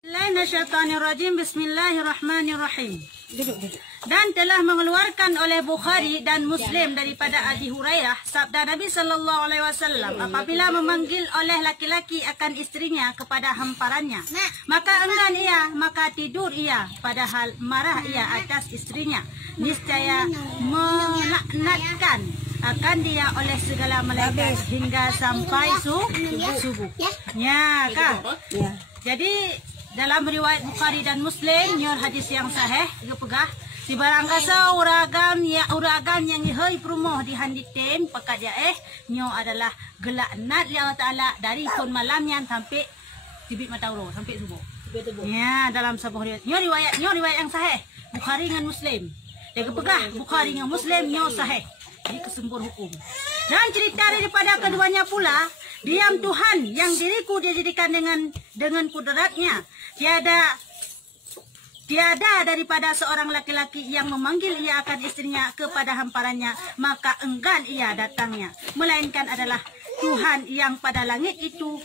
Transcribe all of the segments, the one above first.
Bismillahirrahmanirrahim. Dan telah mengeluarkan oleh Bukhari dan Muslim daripada Abi Hurairah sabda Nabi sallallahu alaihi wasallam, apabila memanggil oleh laki-laki akan istrinya kepada hamparannya, maka enggan ia, maka tidur ia, padahal marah ia atas istrinya, niscaya melaknatkan akan dia oleh segala malaikat hingga sampai subuh. Ya, Kak. Jadi dalam riwayat Bukhari dan Muslim, nyor hadis yang sahih, dia pegah di barang kasa uragam yang ihai perumoh di handitin pakat dia nyo adalah gelak nat li Allah Taala dari pun malamnya sampai tibit matauro sampai subuh. Ya, dalam sebuah riwayat. Nyo riwayat yang sahih Bukhari dengan Muslim. Dia pegah Bukhari dengan Muslim nyo sahih. Jadi kesempur hukum. Dan cerita daripada keduanya pula, diam Tuhan yang diriku dijadikan dengan kudratnya. Tiada daripada seorang laki-laki yang memanggil ia akan istrinya kepada hamparannya, maka enggan ia datangnya. Melainkan adalah Tuhan yang pada langit itu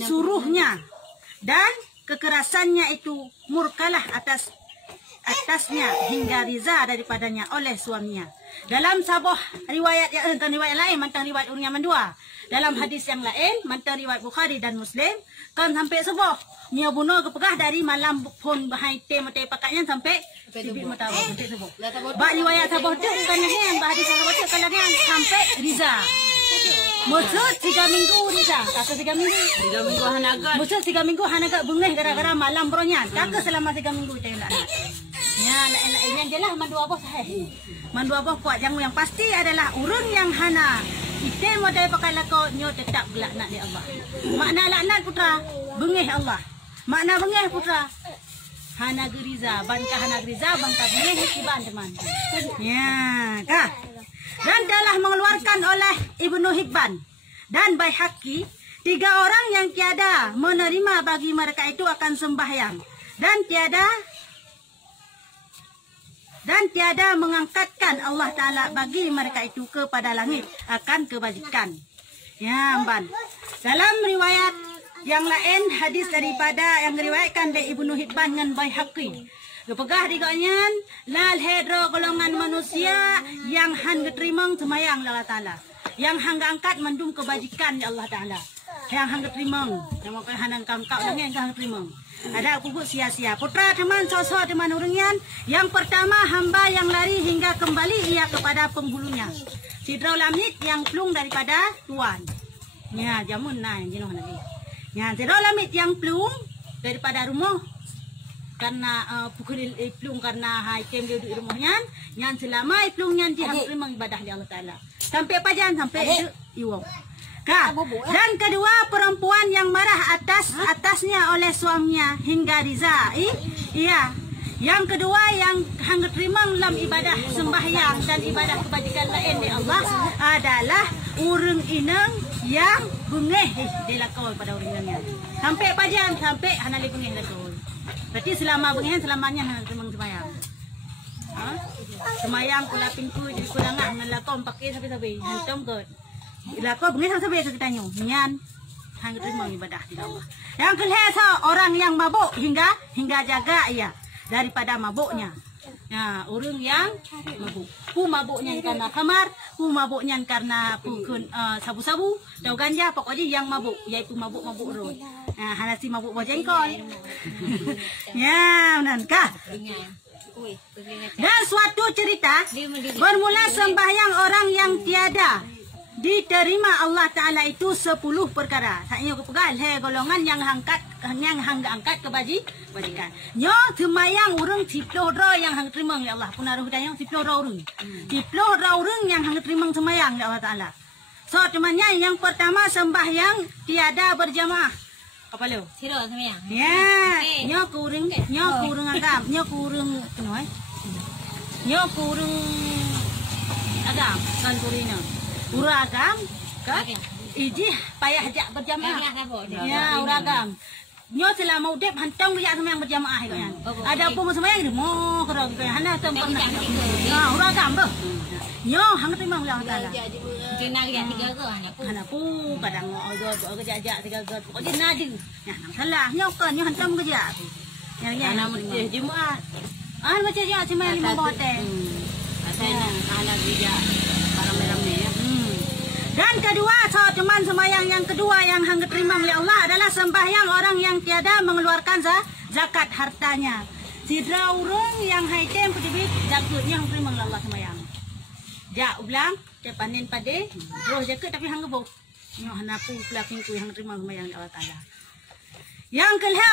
suruhnya, dan kekerasannya itu murkalah atasnya hingga riza daripadanya oleh suaminya. Dalam sebuah riwayat lain, mantang riwayat urang yang mendua. Dalam hadis yang lain, mantang riwayat Bukhari dan Muslim, kan sampai subuh. Nia bunuh kepegah dari malam pun bahai temate pakainya sampai tibit mata sampai subuh. Ba riwayat sabuh tu kan yang ba hadis sabuh tu kan sampai riza. Maksud 3 minggu riza. Kata 3 minggu. 3 minggu hanaga. Maksud 3 minggu hanaga bengeh gara-gara malam bronya. Tak selama 3 minggu itu nak. Ya, lain-lainnya jelah mandua bos sahih. Mandua bos kuat yang pasti adalah urun yang hana. Kita mau dari pakai lako nyo tetap laknat di Allah. Makna laknat putra, bengeh Allah. Makna bengeh putra, hana geriza, bangka hana geriza, bangka bengeh iban teman. Ya, kah? Dan telah mengeluarkan oleh Ibnu Hibban dan Baihaqi 3 orang yang tiada menerima bagi mereka itu akan sembahyang dan tiada mengangkatkan Allah Ta'ala bagi mereka itu kepada langit akan kebajikan. Ya, Amban. Dalam riwayat yang lain, hadis daripada yang diriwayatkan oleh Ibnu Hibban dengan Baihaqi. Kepegah diganya, lal hedro golongan manusia yang hang keterimang semayang Allah Ta'ala. Yang hang angkat mendung kebajikan ya Allah Ta'ala. Yang hang keterimang. Yang mau hang kangkap dengan hang keterimang. Ada kubuk sia-sia. Putra teman sosok teman urengian. Yang pertama hamba yang lari hingga kembali ia kepada penghulunya. Sidraul Lamit yang plung daripada tuan. Ya, jamun nah yang jenuh lagi. Ya, Sidraul Lamit yang plung daripada rumah. Karena pukul plung karena item dia duduk rumahnya. Yang selama plungnya dia memang ibadah di Allah Ta'ala. Sampai apa jangan sampai iwang. Dan kedua perempuan yang marah atasnya oleh suaminya hingga riza. Iya. Yang kedua yang hang terima dalam ibadah sembahyang dan ibadah kebajikan lain di Allah adalah urang inang yang bengeh dilakon pada urang inangnya. Sampai pajan sampai hanali bengeh lakon. Berarti selama bengeh selamanya hang terima sembahyang. Sembahyang kula pintu jadi kurangah ngelakon pakai sampai hantam ke. Ilako bengih sampai sekitarnya. Nian hang terima ibadah di Allah. Yang kelihatan orang yang mabuk hingga jaga ia daripada mabuknya. Ya, orang yang mabuk. Pu mabuknya karena khamar, pu mabuknya karena pukun sabu-sabu, atau ganja, pokoknya yang mabuk yaitu mabuk-mabuk roh. Nah, hanasi mabuk bojengkol. Ya, benar. Dan suatu cerita bermula sembahyang orang yang tiada diterima Allah Ta'ala itu 10 perkara. Saknya kepegal golongan yang angkat kebajikan. Nyo semayang urang 10 ro yang hang terima ya Allah. Punaruh dayang 10 ro urang. 10 ro urang yang hang terima semayang ya Allah Ta'ala. So temannya yang pertama sembahyang tiada berjamaah. Apa lu? Siro semayang. Ya, nyo kurang agam, nyo kurang kenoi. Nyo kurang agam kan kurina. Uragam, kan? Iji payah jak berjamaah. Ya, uragam. nyo selama udip hantong dia sembahyang berjamaah kau yang. Ada pun sembahyang ni mo kerang kau hana tempat nak. Urang gambar. Nyo hang terima Allah Taala. Jenah dia 3 ke hanya Hana pu kadang ogo jajak 3 ke. Pokok jenah dia. Ya nang salah nyo kan nyo hantam kerja. Yang Anak masjid Jumaat. macam dia sembahyang 5 hotel. Katanya anak dia ramai-ramai ya. Dan kedua, teman sembahyang yang kedua yang hang terima oleh Allah adalah sembahyang orang yang tiada mengeluarkan zakat hartanya. Sidra urang yang haitem putih zakatnya hang terima oleh Allah sembahyang. Ja ulang, dia panen pade, roh zakat tapi hang gebok. Nyo hanapu pelaking ku hang terima sembahyang Allah Taala. Yang kelima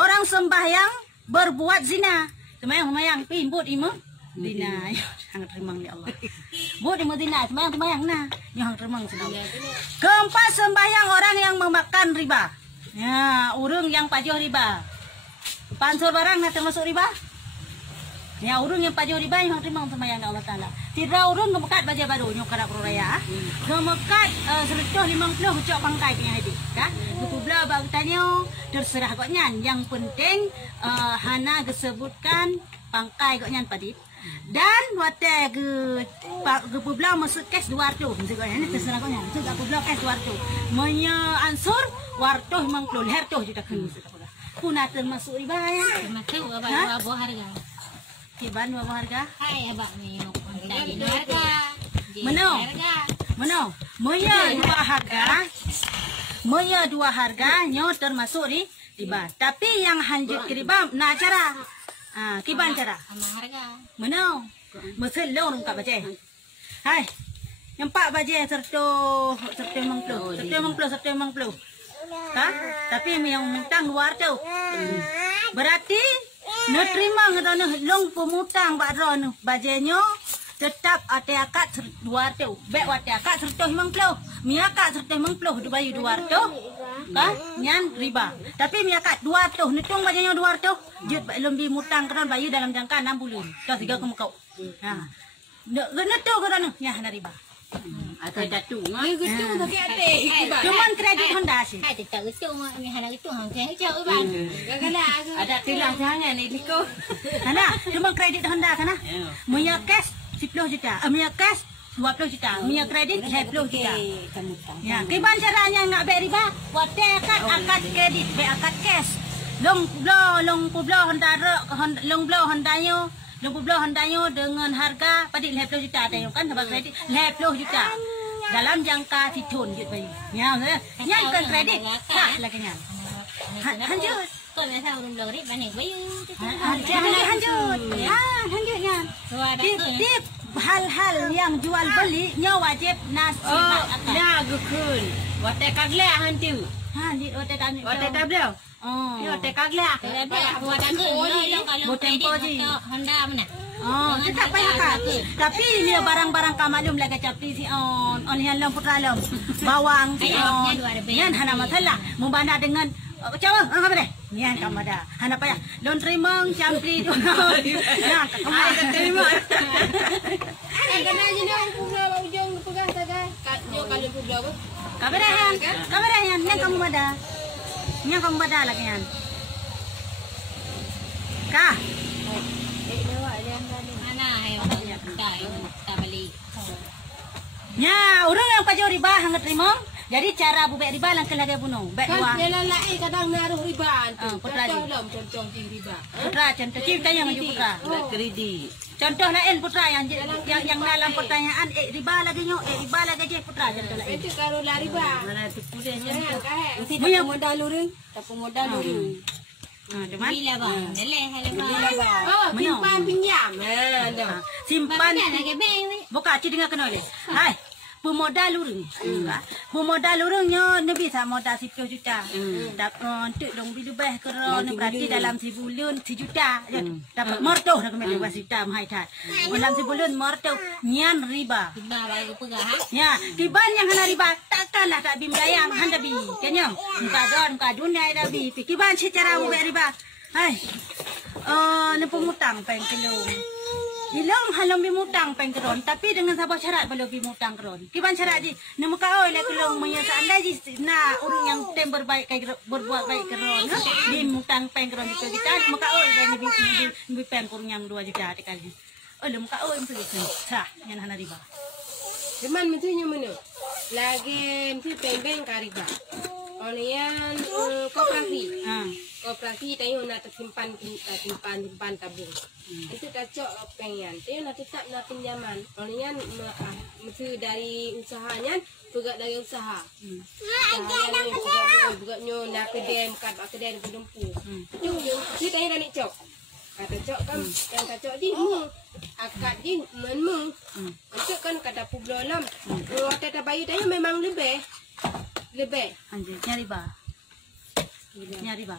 orang sembahyang berbuat zina. Sembahyang pimbut imam dina hang terima oleh Allah. Buat di Madinah sembahyang nah, yang terima sedang. Keempat sembahyang orang yang memakan riba. Ya, urang yang pajuh riba. Pansur barang nak termasuk riba? Ya, urang yang pajuh riba yang terima sembahyang Allah Taala. Tidak urang gemekat baja baru nyo kana raya. Gemekat 150 ucap pangkai punya hadik, kan? Betul bang tanyo terserah kok nyan. Yang penting hana disebutkan pangkai kok nyan padit. Dan wate ke publau masuk kes 200 mesti kau ni terserah kau ni masuk ke publau kes 200 menya ansur wartoh mangklul hertoh juta kun punat termasuk riba ya termasuk apa harga kiban apa harga hai abak ni harga Meno menya dua harga nyo termasuk riba tapi yang hanjut ke riba na cara kiban cara harga Mana? Mesin lo nung kabaje. Hai. Yang pak baje serto mangplo. Kan? Tapi yang mentang luar tu. Berarti nak terima ngadana long pemutang bak ron bajenyo tetap ate akad luar tu. Bek wate akad serto mangplo. Mi akad serto mangplo du bayu luar tu. Kan? Nyan riba. Tapi mi akad 200 nitung bajenyo 200. Jut lebih mutang keron bayu dalam jangka 6 bulan. Kau 3 kemukau. Ha. Nak tu keron ya hana riba. Atau jatuh mah. gitu pakai ate Cuman kredit Honda sih. hai tak gitu mah ni hana gitu hang saya jauh bang Ada tilang jangan ni liko. Hana, cuma kredit Honda kana. Punya cash 10 juta. Punya cash 20 juta. Punya kredit 10 juta. Ya, kiban caranya nak bayar riba? Wate akad kredit, bayar akad cash. Long publo Hondanyo dengan harga padik 50 juta tengok kan sebab kredit 50 juta dalam jangka setahun gitu bayi. Ya, bukan kredit. Sah lagi nya. Lanjut. kau biasa urang lori banyak bayu Lanjut. Lanjut nya. Tip hal-hal yang jual beli nya wajib nasihat akad. Nah, gukun. Wate kagle hantu. Di otak kami. Wate tableu. Oh. Ni wate kagle. buat aku yang kalau kredit Honda mana Tetap payah kan. Tapi ini barang-barang kamalum lagi capi si on yang lam putra lam. Bawang si on. Yan hana masalah. Membana dengan macam apa deh? Yan kamada. Hana payah. Don terima campri tu. Nah, kamada terima. kena je dia pulau ujung pegang saja katnya kalau pulau Kamera yan. Yang kamu ada. Yang kamu ada lagi yan. Kah? mana ayo tak balik Ya, orang yang pakai riba hangat terima. Jadi cara bubek riba langkah lagi bunuh. Bek dua. Kan dia lain kadang naruh riba. Putra Contoh riba. Putra contoh kita yang maju putra. Kredit. Contoh lain putra yang dalam pertanyaan riba lagi nyo riba lagi je putra contoh lain. Itu kalau lah riba. Mana tipu dia mesti Punya modal luring. Tak modal luring. Cuman bila bang boleh bang Oh, simpan pinjam. simpan lagi bank buka ci dengan kena oleh. Hai. Pemodal lurung. Pemodal lurungnya ni bisa modal 10 juta. Untuk dong bilu bah kerana berarti dalam sebulan 1 juta. Dapat morto dah kena 2 juta mahai tat. Dalam sebulan morto nyan riba. tiba bagi pegang Ya, tiban yang hana riba takkanlah tak bimbayang handa bi. Kenyang. Muka dunia dah bi. Kiban secara ubah riba. Hai. Ni pemutang peng kilo. Ilong halong bimutang pengkeron tapi dengan sabah syarat belum bimutang keron. Kiban syarat ji nama kau le kelong maya seandai ji na urang yang tem berbaik kai berbuat baik keron bimutang pengkeron itu kita nama kau dan bi pengkurang yang 2 juta kali. Lem kau yang pergi sah yang hana riba. Cuman mestinya mana? Lagi mesti pembeng kariba. Olian koperasi. Koperasi tayo nak simpan tabung. Itu cocok pengen. Tayo nak tetap nak pinjaman. Olian mesti dari usahanya, juga dari usaha. Bukannya nak kedem kat kedem berdempu. Itu tayo dah nak cok. Kata cok kan yang cok di mu akad di menmu. Itu kan kata publolam. Kata bayi tayo memang lebih. Anjir nyari riba.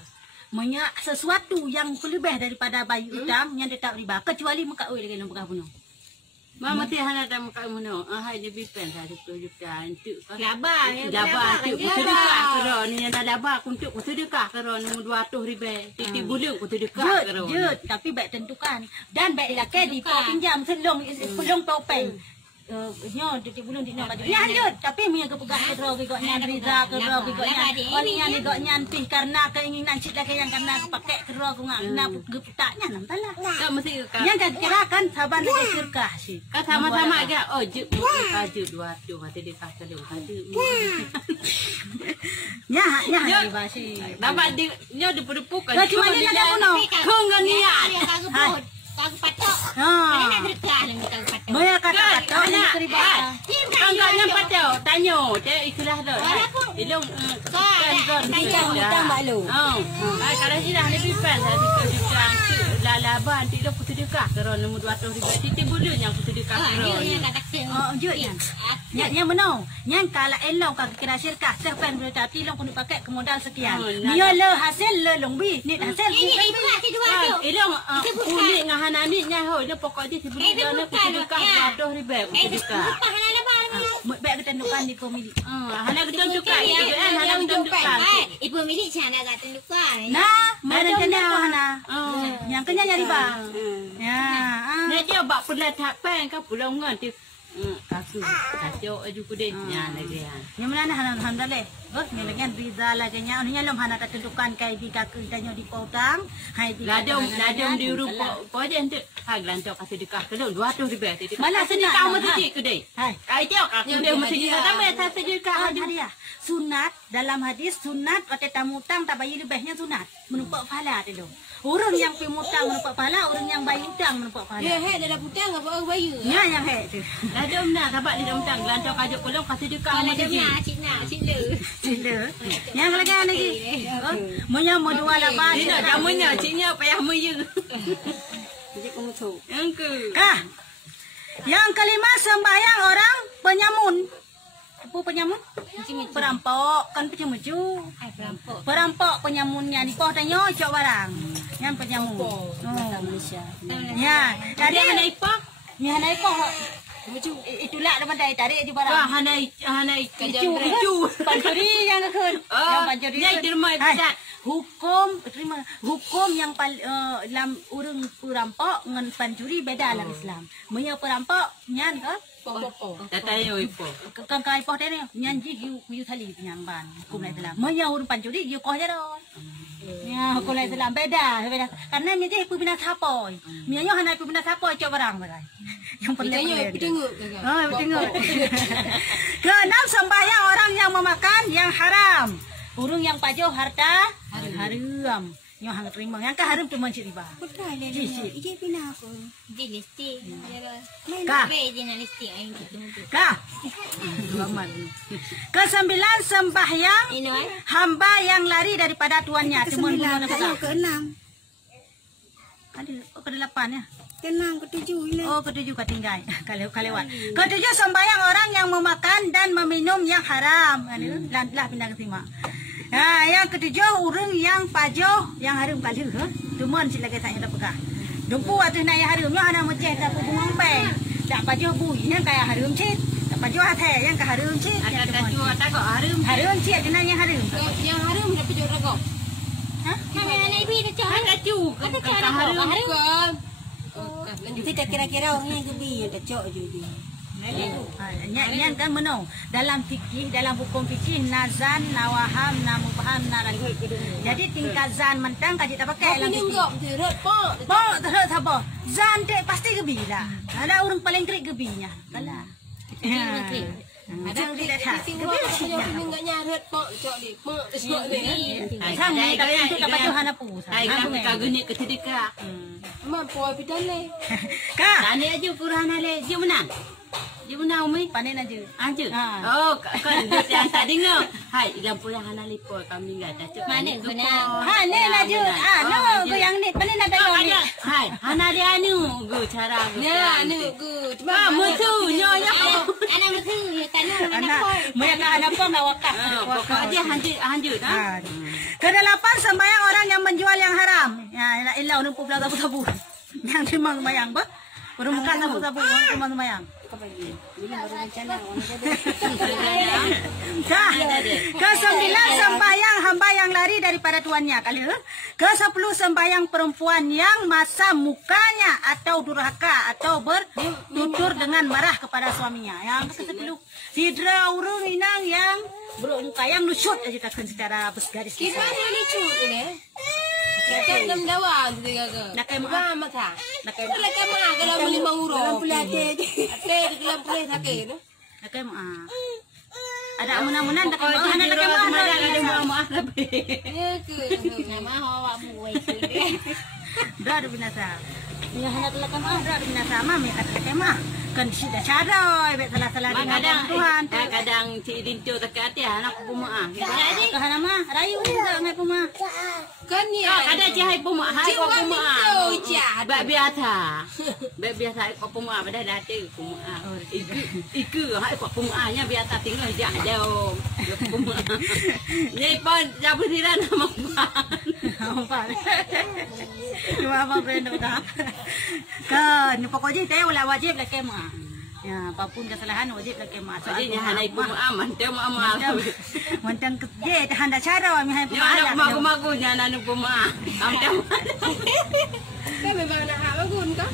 Menya sesuatu yang lebih daripada bayi utang yang tetap riba kecuali muka oi dengan muka bunuh. Mama ti hana dah muka muno. Hai dia bipen satu juta untuk. Laba untuk sedekah keron ni nak laba untuk sedekah keron 200,000. Titi bulung sedekah keron. Jut tapi baik tentukan dan baik laki di pinjam selong topeng. Nyo di bulung di nak ya lanjut tapi punya kepegang kedro gigok nyan riza kedro gigok nyan oni nyan gigok nyan pih karena keinginan cik lagi yang karena pakai kedro ku ngak nak geputaknya nam talah Kan mesti yang kira kan saban lagi sirkah sih kan sama-sama aja. Oh jut kaju 200 kata dia kata dia kata. Ya riba sih Dapat dia nyo diperpukan. cuma ni ada kuno Kau enggak niat. Tahu patok. ha Nak berkah ni tahu patok. Boya kata ni riba Enggaknya patau tanya dia ikhlas dah. Ilung kan Hutang malu. Oh. Kalau sudah ni pipan tadi kerja lalaban tidak putus dekah keron 200,000 titi bulun yang putus dekah keron. jut yang benar yang kalau elong kaki kira syirkah sepan berita tilong kena pakai ke modal sekian dia le hasil le longbi ni hasil Ilung kulit dengan hana ni nyaho dia pokok dia sebelum dia nak putus dekah 200,000 putus dekah. baik ketentukan di pemilik Hana ketentukan hana ketentukan. Ibu milik sana kat tentukan. nah mana kena hana yang kena nyari bang ya Nak dia bak pula tapan kan pulang ngan ti kasu kacau aju kude nya lagi ya. yang mana hana alhamdulillah ni lagi riza lagi nya nya lom hana ketentukan kai di kaki tanya di potang hai di Ladom di rupa pojen tu hag lantok kasih dekah ke 200,000 ti. Mana senang kamu mesti kedai. hai Kai dia aku dia mesti tambah satu dekah hadiah sunat dalam hadis sunat waktu tamutang tak bayi lebihnya sunat menumpak pahala tu orang yang pemutang menumpak pahala orang yang bayi utang menumpak pahala Hei dah putang apa orang bayu. ya yang hek tu Ladom nak dapat di dalam tang lantok kajak kolong kasih dekah Kalau mesti. dia cina. sila yang lagi monya mo 28 Dia nak jamunya ciknya payah meya. Jadi kamu tahu. Engke. kah yang kelima sembahyang orang penyamun apa penyamun perampok kan penyamuju perampok penyamunnya di poh tanyo cok barang yang penyamun Malaysia. ya Jadi jadi hana ipah. ni hanai poh itulah dapat dari tarik di barang Wah hana keju. pancuri yang kekun yang pancuri Nyai dermai pecat. hukum yang dalam urang perampok dengan pancuri beda dalam Islam. Menya perampok nyan ke? Tatayo ipo. Kang kai poh tene nyan ji yu thali yang ban hukum Islam. Menya urang pancuri yu koh jaron. Ya hukum Islam beda. Karena ni je pembina sapoi. Menya hanai pembina sapoi cok barang bagai. Yang pelik. Tengok. Tengok. Keenam sembahyang orang yang memakan yang haram. Urung yang pajo harta haram. Yang hang terima yang ke haram cuma riba. Betul le. Ije pina aku. Di listing. Kah? Be je na listing ai gitu. Kah? Kesembilan sembahyang hamba yang lari daripada tuannya. Timun bulan Keenam. Ke-8 ya. Keenam, ketujuh. Oh, ketujuh ketinggal. Kalewat. Ketujuh sembahyang orang yang memakan dan meminum yang haram. Lah pindah ke sima. Nah, yang ketujuh orang yang pajo yang haram kali ke. Tumun silakan saya dah pegang. Dumpu waktu nak yang haram yang ana meceh tak bungung peng. Tak pajo bui yang kaya haram cit. Tak pajo hate yang ka haram cit. Ada tajuk tak kok harum. Haram cit jenang yang haram. Yang harum dah pijak ragok. Ha? Kami anak ibu dah cakap. Ada tajuk. Ada cara harum. Lanjut. Kita kira-kira orang yang gebi yang kecok je dia. Nyan kan menong dalam fikih, dalam hukum fikih nazan, nawaham, namubham, narahim. Jadi tingkat zan mentang kaji tak pakai dalam fikih. Pok terus apa? Zan dek pasti gebi lah. Ada orang paling krik gebinya. Kalah. Ada yang tinggal punya enggak nyaret pok cok di. Pok cok ni. Sang ni tak itu tak baca hana pu. Hai kami kaguni ketidika. Mak poi pidale. Ka. Tani aja purana le, dia menang. Dia menang umi. Panen aja. Anju. Oh, kan yang tadi ngau. Hai, yang pulang hana lipo kami enggak ada. Cuk mana guna. Ha ni aja. No go yang ni panen ada ni. Hai, hana dia anu go cara go. Ya, anu good. Ba mutu nyonya. Anak betul ya tanah Anak, mereka anak pun nak wakaf. Pokoknya hanjut dah. Kedelapan sembahyang orang yang menjual yang haram. Ya, ilah orang pun belajar sabu. Yang timang sembahyang ba? Orang muka sabu-sabu orang timang sembahyang. Kesembilan sembahyang hamba yang lari daripada tuannya. Ke-10 sembahyang perempuan yang masam mukanya atau durhaka atau bertutur dengan marah kepada suaminya. Yang ke-10 sidra urung inang yang bermuka yang lucut aja takkan secara bergaris. Gimana lucu ini? Kita dalam dawan tu ke? Nak kai Bukan mata. Nak kai Kalau kamu kalau beli manguro. Dalam pelate je. Ate di dalam pelate sakit tu. nak kai ada amunan-amunan nak kai mana nak kai Ada maaf lebih. Ya ke? Nama awak buai tu. dah ada binasa. Ni hanya telah dah ada binasa mami kata kai kan sudah cara bet salah-salah dengan Tuhan. Kadang cik dintu tak hati anak puma. Jadi kahana mah rayu juga ngai puma. Kan ya. Kadang cik hai puma, hai puma. Jahat. Bak biasa. Bak biasa hai puma pada datang puma. Iku hai puma nya biasa tinggal jauh. Puma. Ni pun jabu siran nama Apa? Cuma apa brand dah. Kan pokoknya saya wajib lah kema. Ya, apapun kesalahan wajib lah kema. Jadi hana ibu aman, temu amal. Mantang kerja handa cara kami hai Ya anak magu-magu nya nanu puma. Am temu. Kan memang nak hak bagun kan?